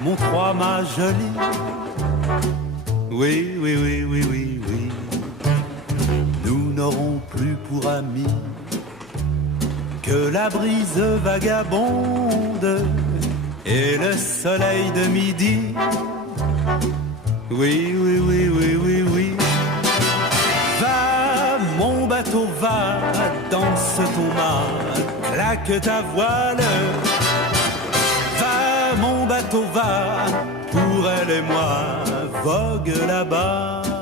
mon Troie, ma jolie. Oui, oui, oui, oui, oui, oui. Nous n'aurons plus pour amis que la brise vagabonde et le soleil de midi. Oui, oui, oui, oui, oui, oui. Va, mon bateau, va, danse ton mât, claque ta voile. Va, mon bateau, va, pour elle et moi, vogue là-bas.